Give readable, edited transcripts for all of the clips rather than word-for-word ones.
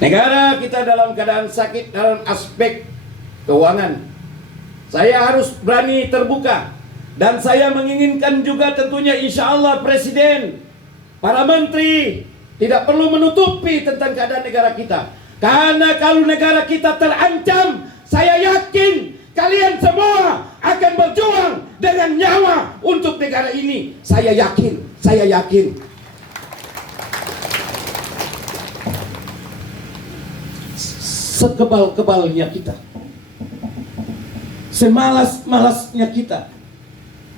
Negara kita dalam keadaan sakit dalam aspek keuangan. Saya harus berani terbuka. Dan saya menginginkan juga tentunya insya Allah Presiden, para menteri tidak perlu menutupi tentang keadaan negara kita. Karena kalau negara kita terancam, saya yakin kalian semua akan berjuang dengan nyawa untuk negara ini. Saya yakin, saya yakin. Sekebal-kebalnya kita, semalas-malasnya kita,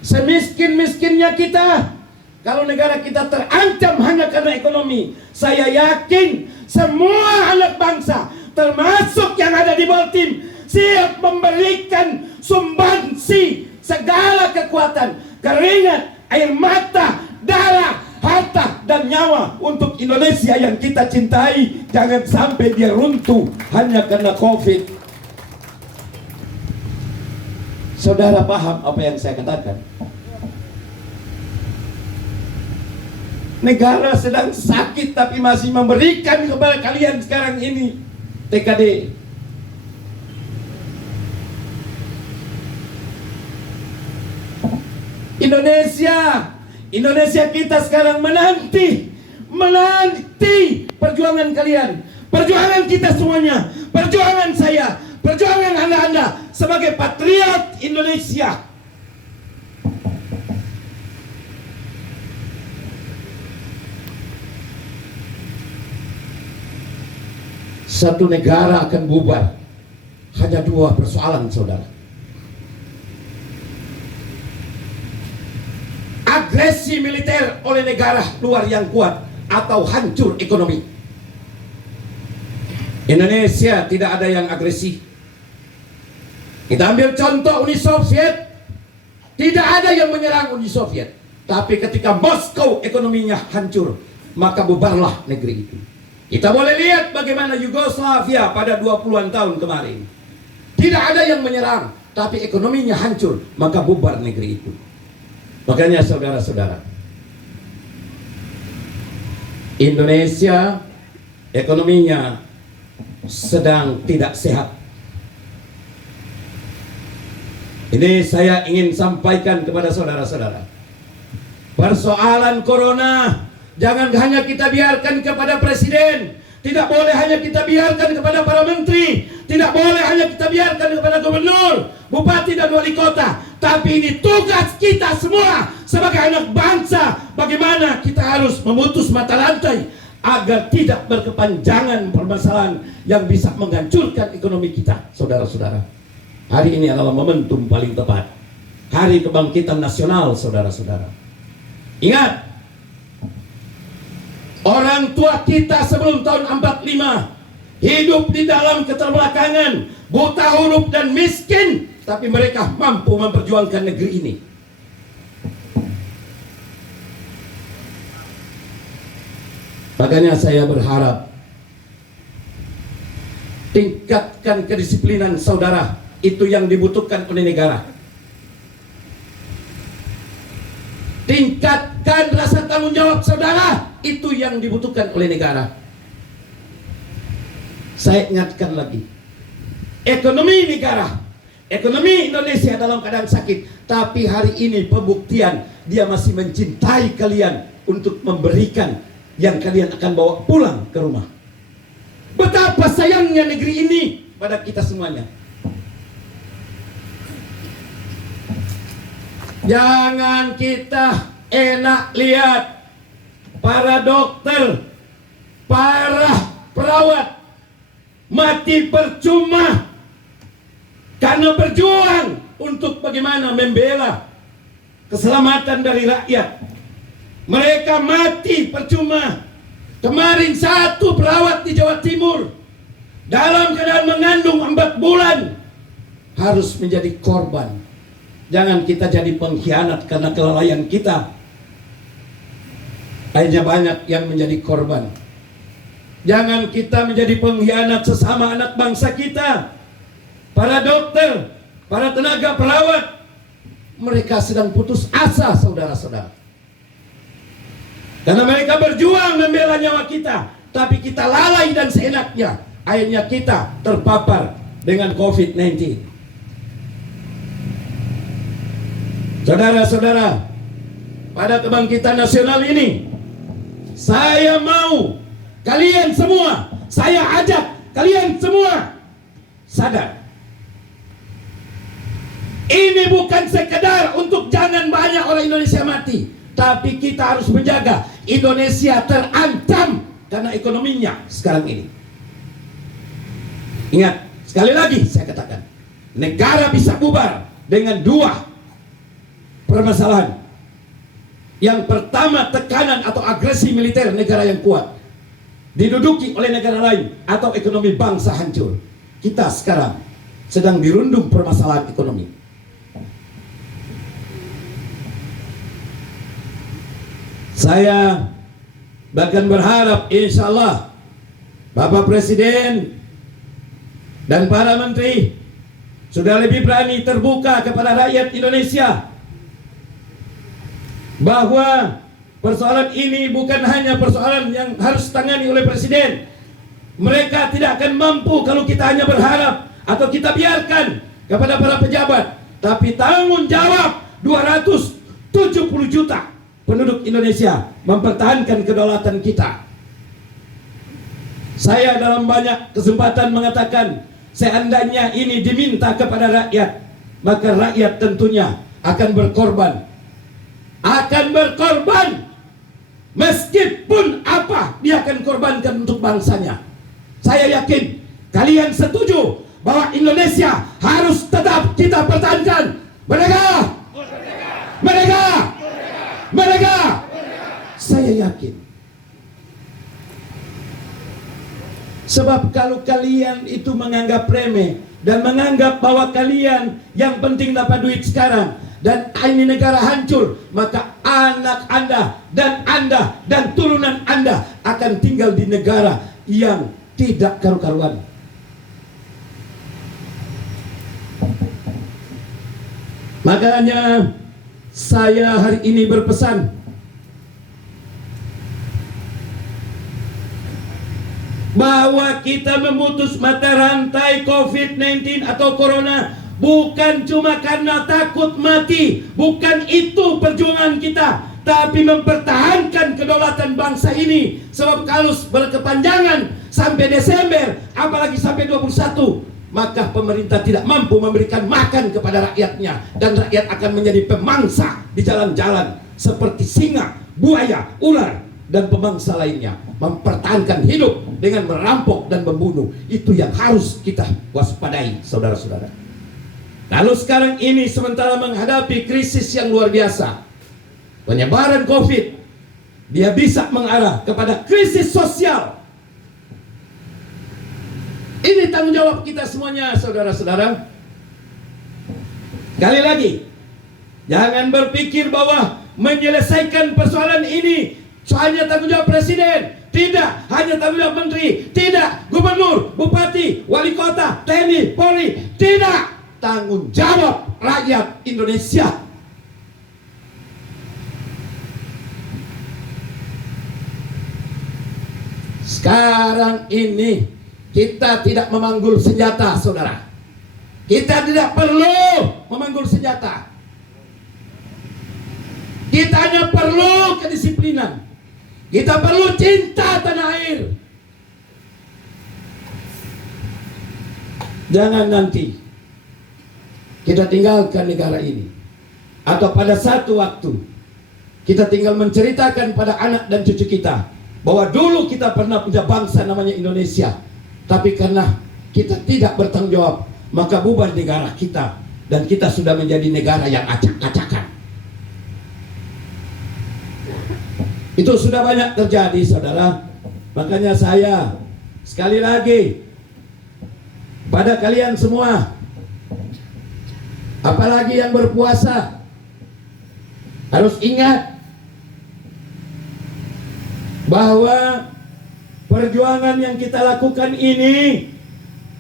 semiskin-miskinnya kita, kalau negara kita terancam hanya karena ekonomi, saya yakin semua anak bangsa, termasuk yang ada di Baltim, siap memberikan sumbangsi segala kekuatan, keringat, air mata, darah, harta, dan nyawa untuk Indonesia yang kita cintai. Jangan sampai dia runtuh hanya karena COVID. Saudara paham apa yang saya katakan? Negara sedang sakit tapi masih memberikan kepada kalian sekarang ini TKD. Indonesia kita sekarang menanti perjuangan kalian, perjuangan kita semuanya, perjuangan saya, perjuangan anda sebagai patriot Indonesia. Satu negara akan bubar hanya dua persoalan, saudara. Agresi militer oleh negara luar yang kuat atau hancur ekonomi. Indonesia tidak ada yang agresi. Kita ambil contoh Uni Soviet. Tidak ada yang menyerang Uni Soviet. Tapi ketika Moskow ekonominya hancur, maka bubarlah negeri itu. Kita boleh lihat bagaimana Yugoslavia pada 20-an tahun kemarin. Tidak ada yang menyerang, tapi ekonominya hancur, maka bubar negeri itu. Makanya saudara-saudara, Indonesia ekonominya sedang tidak sehat. Ini saya ingin sampaikan kepada saudara-saudara. Persoalan corona jangan hanya kita biarkan kepada presiden. Tidak boleh hanya kita biarkan kepada para menteri. Tidak boleh hanya kita biarkan kepada gubernur, bupati, dan wali kota. Tapi ini tugas kita semua sebagai anak bangsa. Bagaimana kita harus memutus mata rantai agar tidak berkepanjangan permasalahan yang bisa menghancurkan ekonomi kita. Saudara-saudara, hari ini adalah momentum paling tepat. Hari kebangkitan nasional, saudara-saudara. Ingat, orang tua kita sebelum tahun 45 hidup di dalam keterbelakangan, buta huruf dan miskin, tapi mereka mampu memperjuangkan negeri ini. Makanya saya berharap tingkatkan kedisiplinan saudara, itu yang dibutuhkan oleh negara. Tingkatkan rasa tanggung jawab saudara, itu yang dibutuhkan oleh negara. Saya ingatkan lagi, ekonomi negara, ekonomi Indonesia dalam keadaan sakit, tapi hari ini pembuktian dia masih mencintai kalian untuk memberikan yang kalian akan bawa pulang ke rumah. Betapa sayangnya negeri ini pada kita semuanya. Jangan kita enak lihat para dokter, para perawat mati percuma karena berjuang untuk bagaimana membela keselamatan dari rakyat. Mereka mati percuma. Kemarin satu perawat di Jawa Timur dalam keadaan mengandung 4 bulan harus menjadi korban. Jangan kita jadi pengkhianat karena kelalaian kita. Akhirnya banyak yang menjadi korban. Jangan kita menjadi pengkhianat sesama anak bangsa kita. Para dokter, para tenaga perawat, mereka sedang putus asa, saudara-saudara. Karena mereka berjuang membela nyawa kita. tapi kita lalai dan seenaknya, akhirnya kita terpapar dengan COVID-19. Saudara-saudara, pada kebangkitan nasional ini, saya mau kalian semua, saya ajak kalian semua sadar. Ini bukan sekedar untuk jangan banyak orang Indonesia mati, tapi kita harus menjaga Indonesia terancam karena ekonominya sekarang ini. Ingat, sekali lagi saya katakan, negara bisa bubar dengan dua permasalahan. Yang pertama, tekanan atau agresi militer negara yang kuat diduduki oleh negara lain, atau ekonomi bangsa hancur. Kita sekarang sedang dirundung permasalahan ekonomi. Saya bahkan berharap insya Allah Bapak Presiden dan para menteri sudah lebih berani terbuka kepada rakyat Indonesia bahwa persoalan ini bukan hanya persoalan yang harus ditangani oleh Presiden. Mereka tidak akan mampu kalau kita hanya berharap atau kita biarkan kepada para pejabat. Tapi tanggung jawab 270 juta penduduk Indonesia mempertahankan kedaulatan kita. Saya dalam banyak kesempatan mengatakan, seandainya ini diminta kepada rakyat, maka rakyat tentunya akan berkorban. Meskipun apa dia akan korbankan untuk bangsanya. Saya yakin kalian setuju bahwa Indonesia harus tetap kita pertahankan. Merdeka! Merdeka! Merdeka! Saya yakin. Sebab kalau kalian itu menganggap remeh dan menganggap bahwa kalian yang penting dapat duit sekarang dan ini negara hancur, maka anak Anda dan turunan Anda akan tinggal di negara yang tidak karu-karuan. Makanya saya hari ini berpesan bahwa kita memutus mata rantai COVID-19 atau Corona bukan cuma karena takut mati, bukan itu perjuangan kita, tapi mempertahankan kedaulatan bangsa ini. Sebab kalau berkepanjangan sampai Desember, apalagi sampai 21, maka pemerintah tidak mampu memberikan makan kepada rakyatnya, dan rakyat akan menjadi pemangsa di jalan-jalan seperti singa, buaya, ular, dan pemangsa lainnya. Mempertahankan hidup dengan merampok dan membunuh, itu yang harus kita waspadai, saudara-saudara. Lalu sekarang ini sementara menghadapi krisis yang luar biasa, penyebaran COVID, dia bisa mengarah kepada krisis sosial. Ini tanggung jawab kita semuanya, saudara-saudara. Sekali lagi, jangan berpikir bahwa menyelesaikan persoalan ini hanya tanggung jawab Presiden. Tidak, hanya tanggung jawab Menteri. Tidak, Gubernur, Bupati, Wali Kota, TNI, Polri. Tidak, tanggung jawab rakyat Indonesia. Sekarang ini kita tidak memanggul senjata, saudara. Kita tidak perlu memanggul senjata. Kita hanya perlu kedisiplinan. Kita perlu cinta tanah air. Jangan nanti kita tinggalkan negara ini, atau pada satu waktu kita tinggal menceritakan pada anak dan cucu kita bahwa dulu kita pernah punya bangsa namanya Indonesia, tapi karena kita tidak bertanggung jawab, maka bubar negara kita, dan kita sudah menjadi negara yang acak-acakan. Itu sudah banyak terjadi, saudara. Makanya saya sekali lagi pada kalian semua, apalagi yang berpuasa, harus ingat bahwa perjuangan yang kita lakukan ini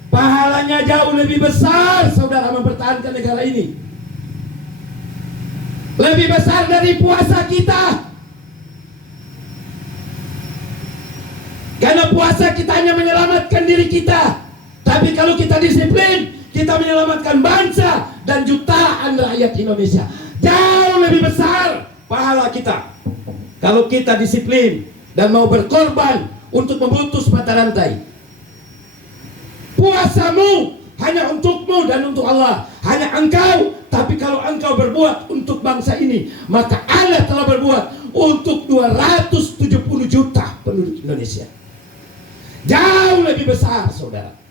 pahalanya jauh lebih besar, saudara, mempertahankan negara ini. Lebih besar dari puasa kita. Karena puasa kita hanya menyelamatkan diri kita, tapi kalau kita disiplin, kita menyelamatkan bangsa dan jutaan rakyat Indonesia. Jauh lebih besar pahala kita kalau kita disiplin dan mau berkorban untuk memutus mata rantai. Puasamu hanya untukmu dan untuk Allah, hanya engkau. Tapi kalau engkau berbuat untuk bangsa ini, maka Allah telah berbuat untuk 270 juta penduduk Indonesia. Jauh lebih besar, saudara.